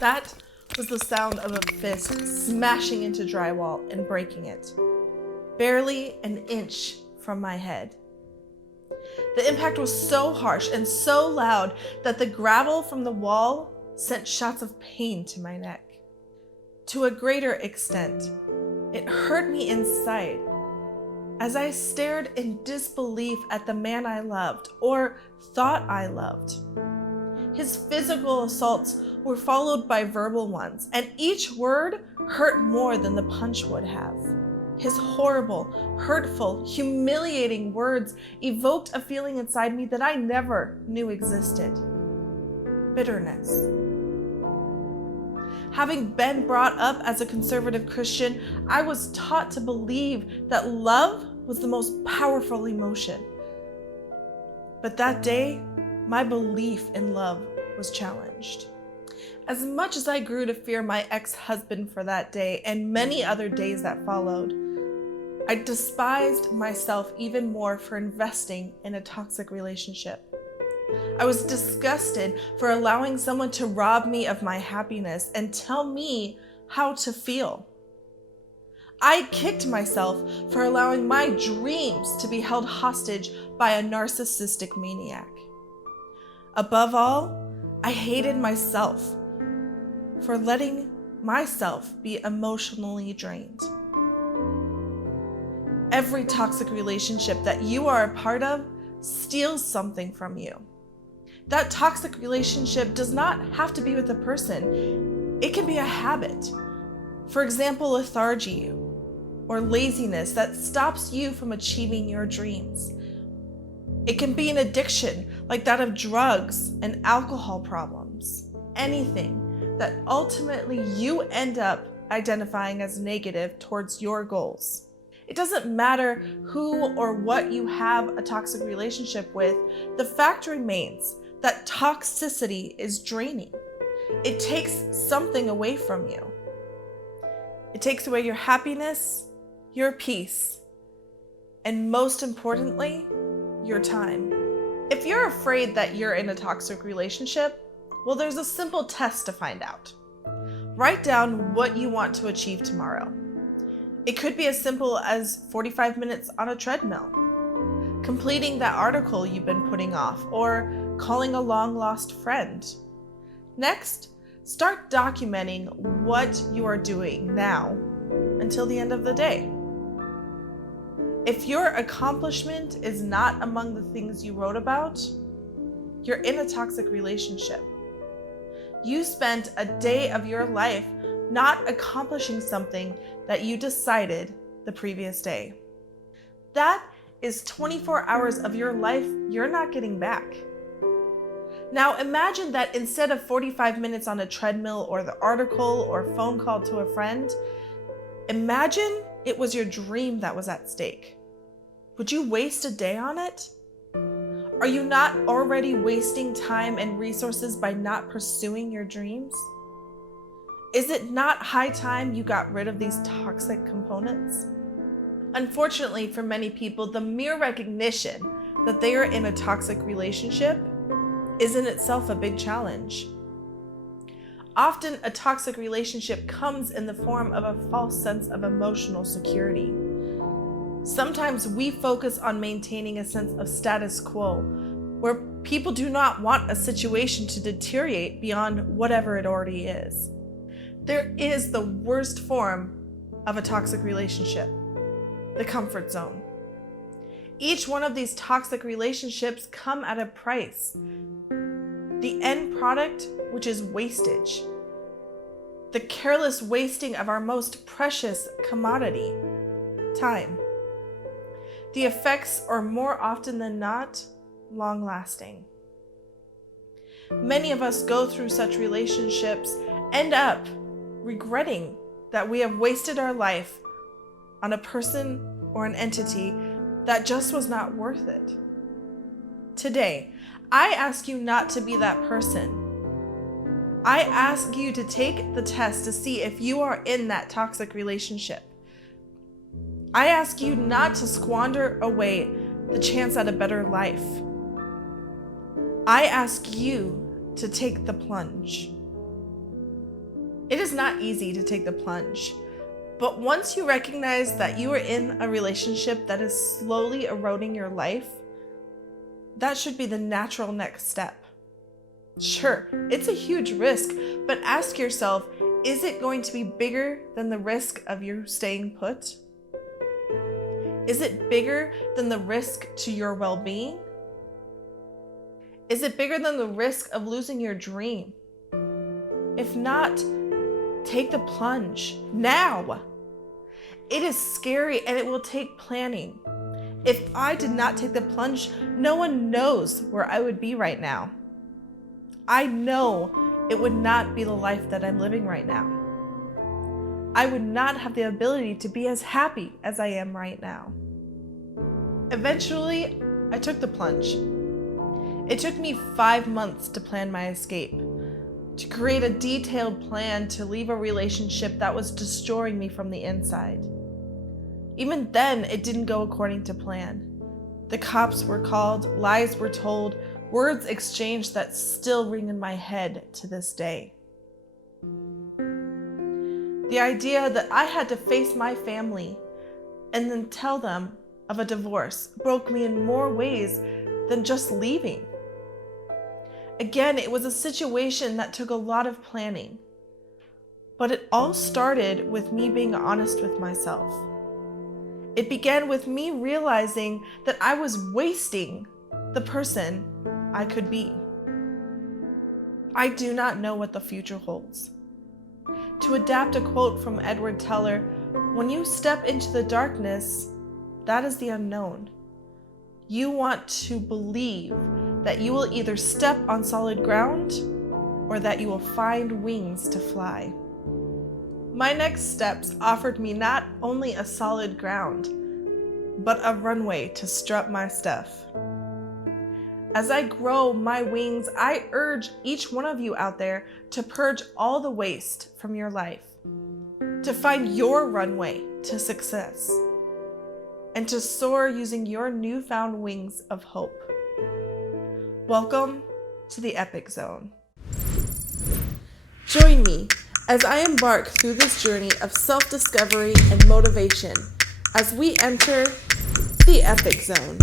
That was the sound of a fist smashing into drywall and breaking it, barely an inch from my head. The impact was so harsh and so loud that the gravel from the wall sent shots of pain to my neck. To a greater extent, it hurt me inside as I stared in disbelief at the man I loved, or thought I loved. His physical assaults were followed by verbal ones, and each word hurt more than the punch would have. His horrible, hurtful, humiliating words evoked a feeling inside me that I never knew existed: bitterness. Having been brought up as a conservative Christian, I was taught to believe that love was the most powerful emotion. But that day, my belief in love was challenged. As much as I grew to fear my ex-husband for that day and many other days that followed, I despised myself even more for investing in a toxic relationship. I was disgusted for allowing someone to rob me of my happiness and tell me how to feel. I kicked myself for allowing my dreams to be held hostage by a narcissistic maniac. Above all, I hated myself for letting myself be emotionally drained. Every toxic relationship that you are a part of steals something from you. That toxic relationship does not have to be with a person. It can be a habit. For example, lethargy or laziness that stops you from achieving your dreams. It can be an addiction like that of drugs and alcohol problems. Anything that ultimately you end up identifying as negative towards your goals. It doesn't matter who or what you have a toxic relationship with, the fact remains that toxicity is draining. It takes something away from you. It takes away your happiness, your peace, and most importantly, your time. If you're afraid that you're in a toxic relationship, well, there's a simple test to find out. Write down what you want to achieve tomorrow. It could be as simple as 45 minutes on a treadmill, completing that article you've been putting off, or calling a long-lost friend. Next, start documenting what you are doing now until the end of the day. If your accomplishment is not among the things you wrote about, you're in a toxic relationship. You spent a day of your life not accomplishing something that you decided the previous day. That is 24 hours of your life you're not getting back. Now imagine that instead of 45 minutes on a treadmill or the article or phone call to a friend, imagine it was your dream that was at stake. Would you waste a day on it? Are you not already wasting time and resources by not pursuing your dreams? Is it not high time you got rid of these toxic components? Unfortunately, for many people, the mere recognition that they are in a toxic relationship is in itself a big challenge. Often, a toxic relationship comes in the form of a false sense of emotional security. Sometimes we focus on maintaining a sense of status quo, where people do not want a situation to deteriorate beyond whatever it already is. There is the worst form of a toxic relationship: the comfort zone. Each one of these toxic relationships come at a price. The end product, which is wastage. The careless wasting of our most precious commodity, time. The effects are more often than not long-lasting. Many of us go through such relationships, end up regretting that we have wasted our life on a person or an entity that just was not worth it. Today, I ask you not to be that person. I ask you to take the test to see if you are in that toxic relationship. I ask you not to squander away the chance at a better life. I ask you to take the plunge. It is not easy to take the plunge, but once you recognize that you are in a relationship that is slowly eroding your life, that should be the natural next step. Sure, it's a huge risk, but ask yourself, is it going to be bigger than the risk of you staying put? Is it bigger than the risk to your well-being? Is it bigger than the risk of losing your dream? If not, take the plunge now. It is scary and it will take planning. If I did not take the plunge, no one knows where I would be right now. I know it would not be the life that I'm living right now. I would not have the ability to be as happy as I am right now. Eventually, I took the plunge. It took me 5 months to plan my escape, to create a detailed plan to leave a relationship that was destroying me from the inside. Even then, it didn't go according to plan. The cops were called, lies were told, words exchanged that still ring in my head to this day. The idea that I had to face my family and then tell them of a divorce broke me in more ways than just leaving. Again, it was a situation that took a lot of planning, but it all started with me being honest with myself. It began with me realizing that I was wasting the person I could be. I do not know what the future holds. To adapt a quote from Edward Teller, when you step into the darkness, that is the unknown. You want to believe that you will either step on solid ground or that you will find wings to fly. My next steps offered me not only a solid ground, but a runway to strut my stuff. As I grow my wings, I urge each one of you out there to purge all the waste from your life, to find your runway to success, and to soar using your newfound wings of hope. Welcome to the Epic Zone. Join me as I embark through this journey of self-discovery and motivation as we enter the Epic Zone.